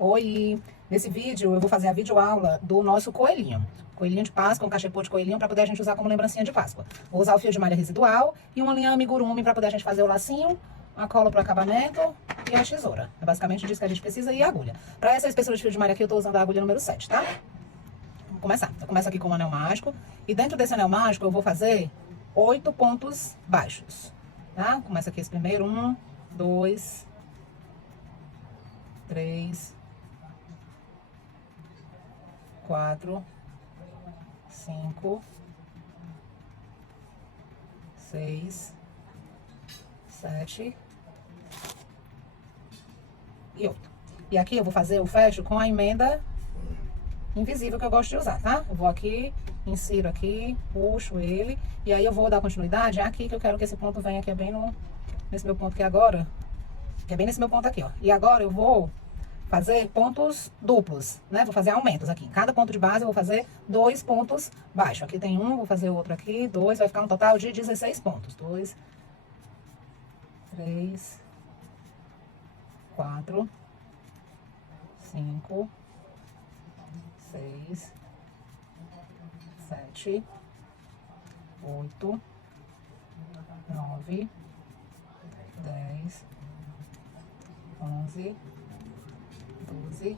Oi! Nesse vídeo eu vou fazer a videoaula do nosso coelhinho. Coelhinho de Páscoa, um cachepô de coelhinho para poder a gente usar como lembrancinha de Páscoa. Vou usar o fio de malha residual e um linhame amigurumi para poder a gente fazer o lacinho, a cola para o acabamento e a tesoura. É basicamente disso que a gente precisa e a agulha. Para essa espessura de fio de malha aqui eu tô usando a agulha número 7, tá? Vamos começar. Eu começo aqui com o anel mágico e dentro desse anel mágico eu vou fazer 8 pontos baixos, tá? Começa aqui esse primeiro, 1, 2, 3, 4, 5, 6, 7 e 8. E aqui eu vou fazer o fecho com a emenda invisível que eu gosto de usar, tá? Eu vou aqui, insiro aqui, puxo ele e aí eu vou dar continuidade aqui que eu quero que esse ponto venha aqui, é bem nesse meu ponto aqui agora, que é bem nesse meu ponto aqui, ó. E agora eu vou fazer pontos duplos, né? Vou fazer aumentos aqui. Em cada ponto de base eu vou fazer 2 pontos baixos. Aqui tem um, vou fazer outro aqui, 2, vai ficar um total de 16 pontos. 2, 3, 4, 5, 6, 7, 8, 9, 10, 11, 12,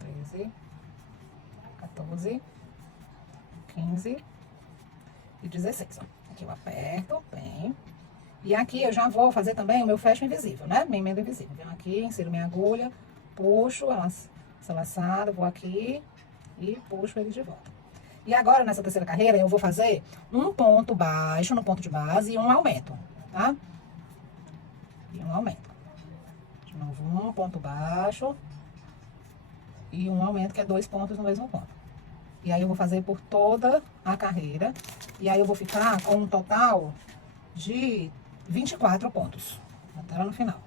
13, 14, 15 e 16. Ó. Aqui eu aperto bem. E aqui eu já vou fazer também o meu fecho invisível, né? Minha emenda invisível. Venho aqui, insiro minha agulha, puxo essa laçada, vou aqui e puxo ele de volta. E agora, nessa terceira carreira, eu vou fazer um ponto baixo no ponto de base e um aumento, tá? E um aumento. De novo, um ponto baixo e um aumento, que é 2 pontos no mesmo ponto. E aí eu vou fazer por toda a carreira. E aí eu vou ficar com um total de 24 pontos. Até lá no final.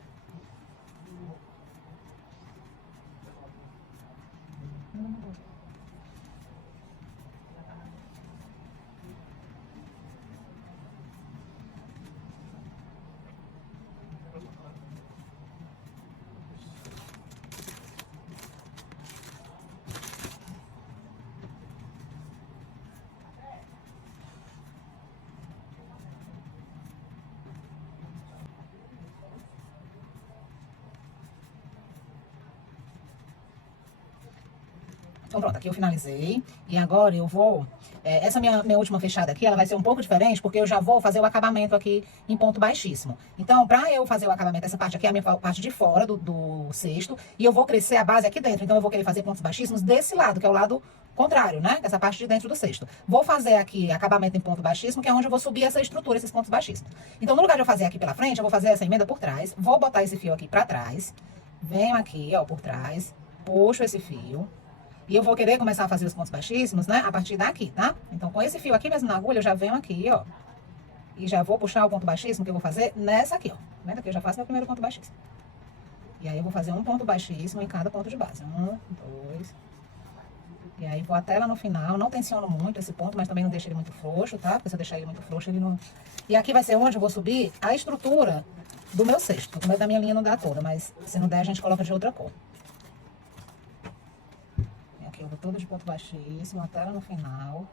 Então pronto, aqui eu finalizei. E agora eu vou... essa minha última fechada aqui, ela vai ser um pouco diferente, porque eu já vou fazer o acabamento aqui em ponto baixíssimo. Então, pra eu fazer o acabamento, essa parte aqui é a minha parte de fora do cesto. E eu vou crescer a base aqui dentro. Então, eu vou querer fazer pontos baixíssimos desse lado, que é o lado contrário, né? Essa parte de dentro do cesto. Vou fazer aqui acabamento em ponto baixíssimo, que é onde eu vou subir essa estrutura, esses pontos baixíssimos. Então, no lugar de eu fazer aqui pela frente, eu vou fazer essa emenda por trás. Vou botar esse fio aqui pra trás. Venho aqui, ó, por trás. Puxo esse fio. E eu vou querer começar a fazer os pontos baixíssimos, né? A partir daqui, tá? Então, com esse fio aqui mesmo na agulha, eu já venho aqui, ó. E já vou puxar o ponto baixíssimo que eu vou fazer nessa aqui, ó. Vendo aqui? Eu já faço meu primeiro ponto baixíssimo. E aí, eu vou fazer um ponto baixíssimo em cada ponto de base. 1, 2. E aí, vou até lá no final. Não tensiono muito esse ponto, mas também não deixo ele muito frouxo, tá? Porque se eu deixar ele muito frouxo, ele não... E aqui vai ser onde eu vou subir a estrutura do meu cesto. O da minha linha não dá toda, mas se não der, a gente coloca de outra cor. Eu vou todo de ponto baixíssimo, até lá no final.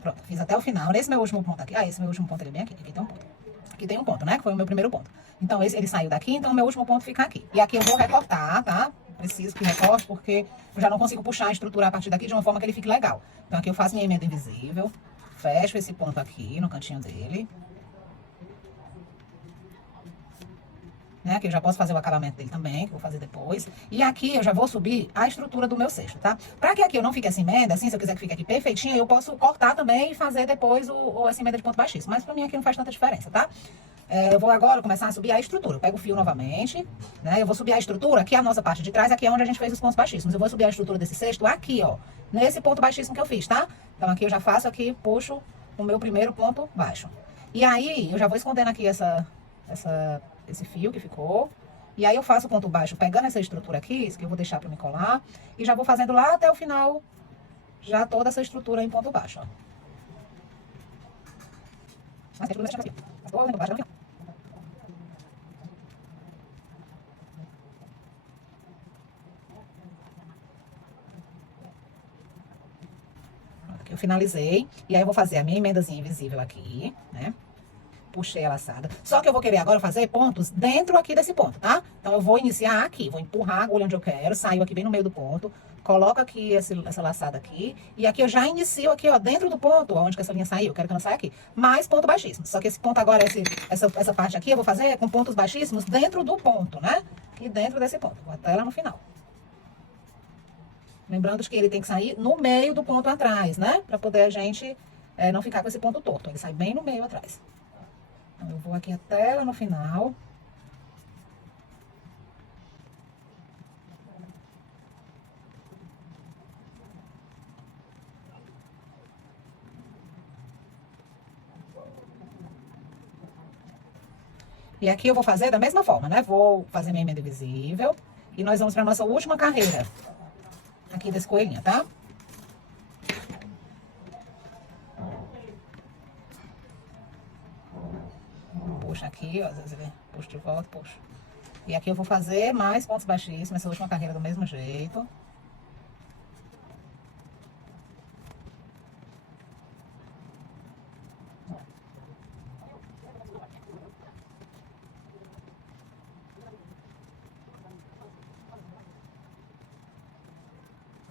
Pronto, fiz até o final. Nesse meu último ponto aqui, esse meu último ponto ele é bem aqui, aqui tem um ponto. Aqui tem um ponto, né? Que foi o meu primeiro ponto. Então, ele saiu daqui, então o meu último ponto fica aqui. E aqui eu vou recortar, tá? Preciso que recorte, porque eu já não consigo puxar a estrutura a partir daqui de uma forma que ele fique legal. Então, aqui eu faço minha emenda invisível, fecho esse ponto aqui no cantinho dele. Né? Que eu já posso fazer o acabamento dele também, que eu vou fazer depois. E aqui eu já vou subir a estrutura do meu cesto, tá? Pra que aqui eu não fique essa emenda, assim, se eu quiser que fique aqui perfeitinho, eu posso cortar também e fazer depois essa emenda de ponto baixíssimo. Mas pra mim aqui não faz tanta diferença, tá? Eu vou agora começar a subir a estrutura. Eu pego o fio novamente, né? Eu vou subir a estrutura, aqui é a nossa parte de trás, aqui é onde a gente fez os pontos baixíssimos. Eu vou subir a estrutura desse cesto aqui, ó, nesse ponto baixíssimo que eu fiz, tá? Então aqui eu já faço aqui, puxo o meu primeiro ponto baixo. E aí, eu já vou escondendo aqui esse fio que ficou. E aí eu faço o ponto baixo pegando essa estrutura aqui, isso que eu vou deixar pra me colar. E já vou fazendo lá até o final, já toda essa estrutura em ponto baixo, ó. Mas tem tudo deixando aqui. Mas vou ponto baixo até o final. Aqui eu finalizei. E aí eu vou fazer a minha emendazinha invisível aqui, né? Puxei a laçada. Só que eu vou querer agora fazer pontos dentro aqui desse ponto, tá? Então, eu vou iniciar aqui. Vou empurrar a agulha onde eu quero. Saio aqui bem no meio do ponto. Coloco aqui essa laçada aqui. E aqui eu já inicio aqui, ó, dentro do ponto, onde que essa linha saiu. Eu quero que ela saia aqui. Mais ponto baixíssimo. Só que esse ponto agora, essa parte aqui, eu vou fazer com pontos baixíssimos dentro do ponto, né? Aqui dentro desse ponto. Vou até lá no final. Lembrando que ele tem que sair no meio do ponto atrás, né? Pra poder a gente não ficar com esse ponto torto. Ele sai bem no meio atrás. Eu vou aqui até lá no final. E aqui eu vou fazer da mesma forma, né? Vou fazer minha emenda invisível. E nós vamos para nossa última carreira. Aqui desse coelhinho, tá? Puxa aqui, ó, às vezes ele puxa de volta, puxa. E aqui eu vou fazer mais pontos baixíssimos, essa última carreira do mesmo jeito.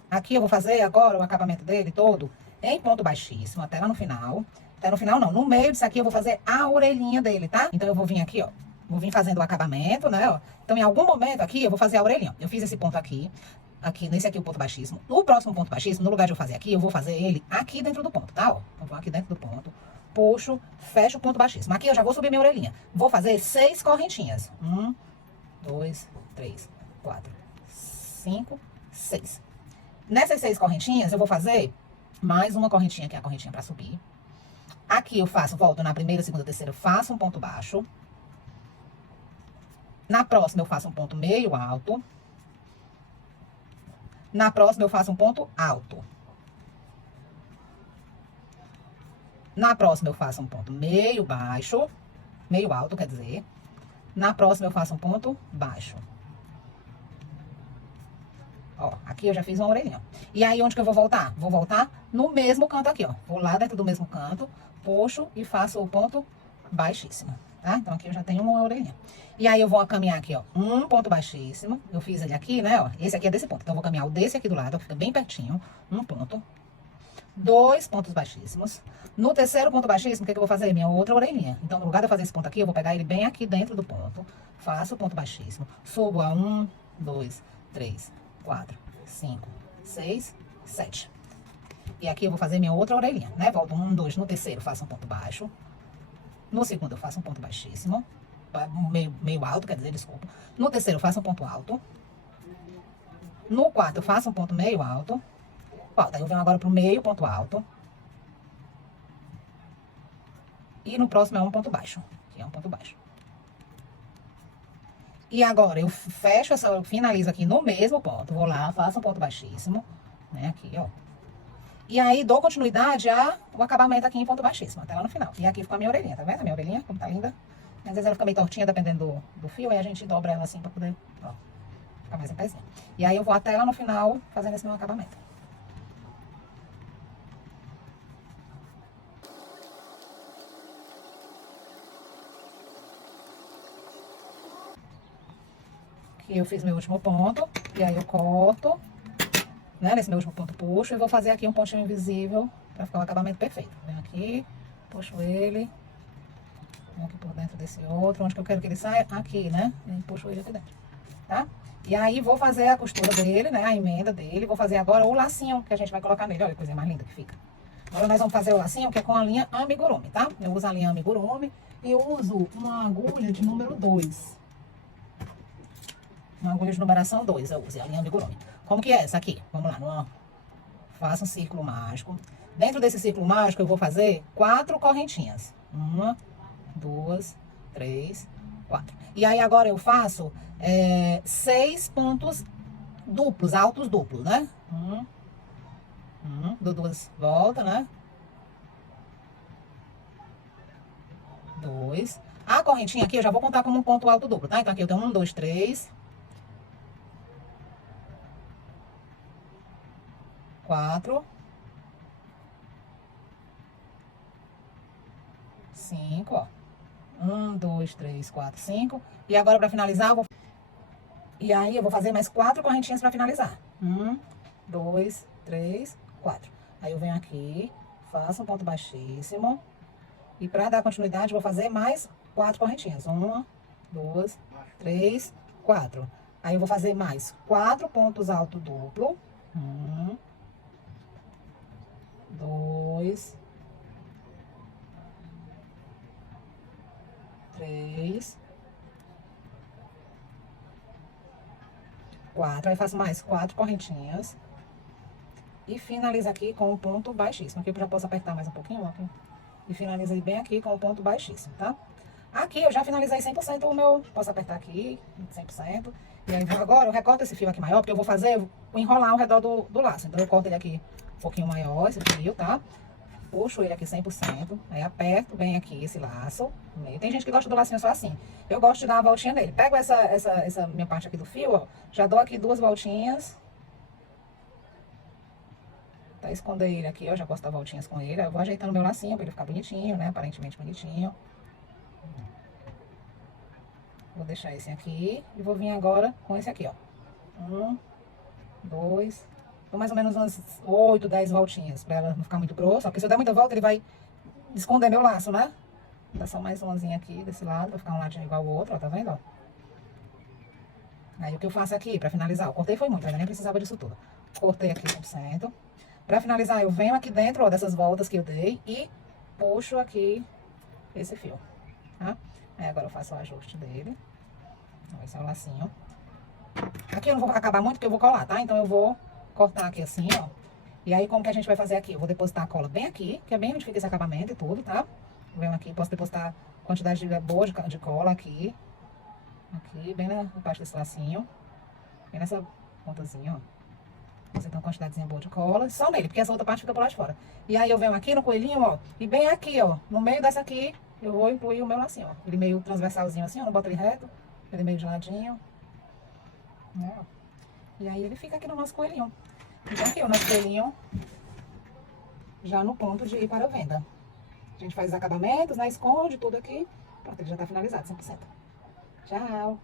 Aqui eu vou fazer agora o acabamento dele todo em ponto baixíssimo, até lá no final. Até no final não, no meio disso aqui eu vou fazer a orelhinha dele, tá? Então eu vou vir aqui, ó. Vou vir fazendo o acabamento, né, ó. Então em algum momento aqui eu vou fazer a orelhinha. Eu fiz esse ponto aqui, nesse aqui o ponto baixíssimo. No próximo ponto baixíssimo, no lugar de eu fazer aqui, eu vou fazer ele aqui dentro do ponto, tá, ó. Eu vou aqui dentro do ponto, puxo, fecho o ponto baixíssimo. Aqui eu já vou subir minha orelhinha. Vou fazer 6 correntinhas. 1, 2, 3, 4, 5, 6. Nessas 6 correntinhas, eu vou fazer mais uma correntinha, que é a correntinha pra subir. Aqui eu faço, volto na primeira, segunda, terceira, eu faço um ponto baixo. Na próxima, eu faço um ponto meio alto. Na próxima, eu faço um ponto alto. Na próxima, eu faço um ponto meio baixo. Meio alto, quer dizer. Na próxima, eu faço um ponto baixo. Ó, aqui eu já fiz uma orelhinha. E aí, onde que eu vou voltar? Vou voltar no mesmo canto aqui, ó. Vou lá dentro do mesmo canto, puxo e faço o ponto baixíssimo, tá? Então, aqui eu já tenho uma orelhinha. E aí, eu vou caminhar aqui, ó, um ponto baixíssimo. Eu fiz ele aqui, né, ó. Esse aqui é desse ponto. Então, eu vou caminhar o desse aqui do lado, ó, fica bem pertinho. Um ponto. 2 pontos baixíssimos. No terceiro ponto baixíssimo, o que que eu vou fazer? Minha outra orelhinha. Então, no lugar de eu fazer esse ponto aqui, eu vou pegar ele bem aqui dentro do ponto. Faço o ponto baixíssimo. Subo a 1, 2, 3, 4, 5, 6, 7. E aqui eu vou fazer minha outra orelhinha, né? Volto 1, 2, no terceiro faço um ponto baixo. No segundo eu faço um ponto baixíssimo. Meio alto, quer dizer, desculpa. No terceiro eu faço um ponto alto. No quarto eu faço um ponto meio alto. Volta, eu venho agora pro meio, ponto alto. E no próximo é um ponto baixo. Aqui é um ponto baixo. E agora, eu fecho eu finalizo aqui no mesmo ponto. Vou lá, faço um ponto baixíssimo, né, aqui, ó. E aí, dou continuidade ao acabamento aqui em ponto baixíssimo, até lá no final. E aqui fica a minha orelhinha, tá vendo? A minha orelhinha, como tá linda. Às vezes ela fica meio tortinha, dependendo do fio, aí a gente dobra ela assim pra poder, ó, ficar mais em pezinho. E aí, eu vou até lá no final, fazendo esse meu acabamento. Aqui eu fiz meu último ponto, e aí eu corto, né, nesse meu último ponto puxo, e vou fazer aqui um pontinho invisível, pra ficar o acabamento perfeito. Venho aqui, puxo ele, venho aqui por dentro desse outro, onde que eu quero que ele saia? Aqui, né, e puxo ele aqui dentro, tá? E aí vou fazer a costura dele, né, a emenda dele, vou fazer agora o lacinho que a gente vai colocar nele, olha que coisa mais linda que fica. Agora nós vamos fazer o lacinho que é com a linha amigurumi, tá? Eu uso a linha amigurumi e eu uso uma agulha de número 2. Uma agulha de numeração 2, eu uso a linha amigurumi. Como que é essa aqui? Vamos lá, faço um círculo mágico. Dentro desse círculo mágico, eu vou fazer 4 correntinhas. 1, 2, 3, 4. E aí, agora eu faço 6 pontos duplos, altos duplos, né? Dou 2 voltas, né? 2. A correntinha aqui eu já vou contar como um ponto alto duplo, tá? Então aqui eu tenho 1, 2, 3, 4, 5, ó. 1, 2, 3, 4, 5. E agora, pra finalizar, eu vou... E aí, eu vou fazer mais 4 correntinhas pra finalizar. 1, 2, 3, 4. Aí, eu venho aqui, faço um ponto baixíssimo. E pra dar continuidade, eu vou fazer mais 4 correntinhas. 1, 2, 3, 4. Aí, eu vou fazer mais 4 pontos alto duplo. 1, 2, 3, 4. Aí faço mais 4 correntinhas. E finalizo aqui com um ponto baixíssimo. Aqui eu já posso apertar mais um pouquinho, ó. Aqui. E finalizo bem aqui com um ponto baixíssimo, tá? Aqui eu já finalizei 100% o meu... Posso apertar aqui, 100%. E aí agora eu recorto esse fio aqui maior, porque eu vou fazer o enrolar ao redor do laço. Então eu corto ele aqui um pouquinho maior, esse fio, tá? Puxo ele aqui 100%, aí aperto bem aqui esse laço no meio. Tem gente que gosta do lacinho só assim. Eu gosto de dar uma voltinha nele. Pego essa minha parte aqui do fio, ó. Já dou aqui 2 voltinhas. Tá, esconder ele aqui, ó. Já posso dar voltinhas com ele. Eu vou ajeitando meu lacinho pra ele ficar bonitinho, né? Aparentemente bonitinho. Vou deixar esse aqui e vou vir agora com esse aqui, ó. 1, 2... Dou mais ou menos umas 8, 10 voltinhas, pra ela não ficar muito grossa. Porque se eu der muita volta, ele vai esconder meu laço, né? Dá só mais umazinha aqui desse lado, pra ficar um ladinho igual ao outro, ó, tá vendo, ó? Aí o que eu faço aqui, pra finalizar, eu cortei foi muito, ainda nem precisava disso tudo. Cortei aqui 100%. Pra finalizar, eu venho aqui dentro, ó, dessas voltas que eu dei e puxo aqui esse fio, tá? Aí agora eu faço o ajuste dele. Esse é o lacinho. Aqui eu não vou acabar muito, porque eu vou colar, tá? Então eu vou cortar aqui assim, ó. E aí, como que a gente vai fazer aqui? Eu vou depositar a cola bem aqui, que é bem onde fica esse acabamento e tudo, tá? Venho aqui, posso depositar quantidade boa de cola aqui. Aqui, bem na parte desse lacinho. Bem nessa pontazinha, ó. Você tem uma quantidadezinha boa de cola, só nele, porque essa outra parte fica por lá de fora. E aí, eu venho aqui no coelhinho, ó, e bem aqui, ó, no meio dessa aqui, eu vou incluir o meu lacinho, ó. Ele meio transversalzinho assim, ó, não boto ele reto, ele meio de ladinho. Né? E aí ele fica aqui no nosso coelhinho. Então aqui o nosso coelhinho já no ponto de ir para a venda. A gente faz os acabamentos, né? Esconde tudo aqui. Pronto, ele já tá finalizado, 100%. Tchau!